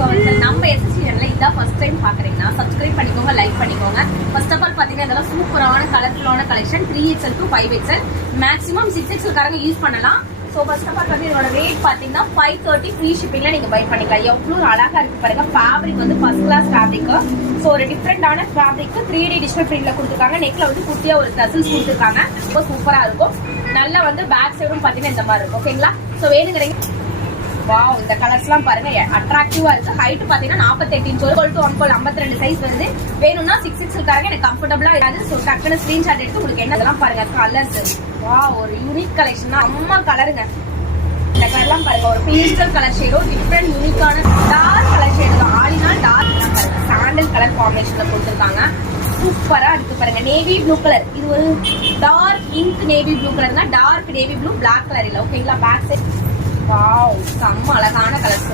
நம்ம எஸ்எஸ்சி சேனல்ல இதான் ஃபர்ஸ்ட் டைம் பாக்குறீங்கன்னா சப்ஸ்கிரைப் பண்ணிக்கோங்க, லைக் பண்ணிக்கோங்க. ஃபர்ஸ்ட் ஆஃப் ஆல் பாத்தீங்கன்னா இதெல்லாம் சூப்பரான கலர்ஃபுல்லான collection 3XL to 5XL maximum 6XL காரங்க யூஸ் பண்ணலாம். ஸோ ஃபர்ஸ்ட் ஆஃப் ஆல் வந்து இதோட ரேட் பாத்தீங்கன்னா 530 ஃப்ரீ ஷிப்பிங்ல நீங்க பை பண்ணிக்கலாம். எவ்வளவு அழகா இருக்கு பாருங்க. ஃபேப்ரிக் வந்து ஃபர்ஸ்ட் கிளாஸ் ஃபேப்ரிக். ஸோ ஒரு டிஃப்ரெண்டான ஃபேப்ரிக் 3D டிஜிட்டல் பிரிண்ட்ல கொடுத்துருக்காங்க. நெக்ல வந்து குட்டியா ஒரு டசல்ஸ் கொடுத்துருக்காங்க. ரொம்ப சூப்பரா இருக்கும். நல்லா வந்து பேக் சைடும் பாத்தீங்கன்னா இந்த மாதிரி இருக்கும். ஓகேங்களா? ஸோ வேணுங்கிறீங்க வாவ், இந்த கலர்ஸ் எல்லாம் பாருங்க அட்ராக்டிவா இருக்கு. ஹைட் பாத்தீங்கன்னா 48 இன்ச், 1:1 சைஸ் வருது. வேணும்னா 6XL காரங்க எனக்கு கம்ஃபர்டபுளா இருக்காது. ஸோ டக்குனு ஸ்கிரீன்ஷாட் எடுத்து உங்களுக்கு என்ன இதெல்லாம் பாருங்க கலர்ஸ். வாவ், ஒரு யூனிக் கலெக்ஷன் தான். அம்மா கலருங்க. இந்த கலர்லாம் பாருங்க, ஒரு பேஸ்டல் கலர் ஷேடோ டிஃப்ரெண்ட் யூனிக்கான டார்க் கலர் ஷேடு தான். ஆலினா டார்க் பாருங்க, சாண்டல் கலர் காம்பினேஷன்ல கொடுத்துருக்காங்க. சூப்பரா இருக்கு பாருங்க. நேவி ப்ளூ கலர், இது ஒரு dark ink navy blue colour தான். Dark navy blue, black colour இல்ல. ஓகேங்களா? பேக் சைட் வாவ், செம்ம அழகான கலர்ஸ்.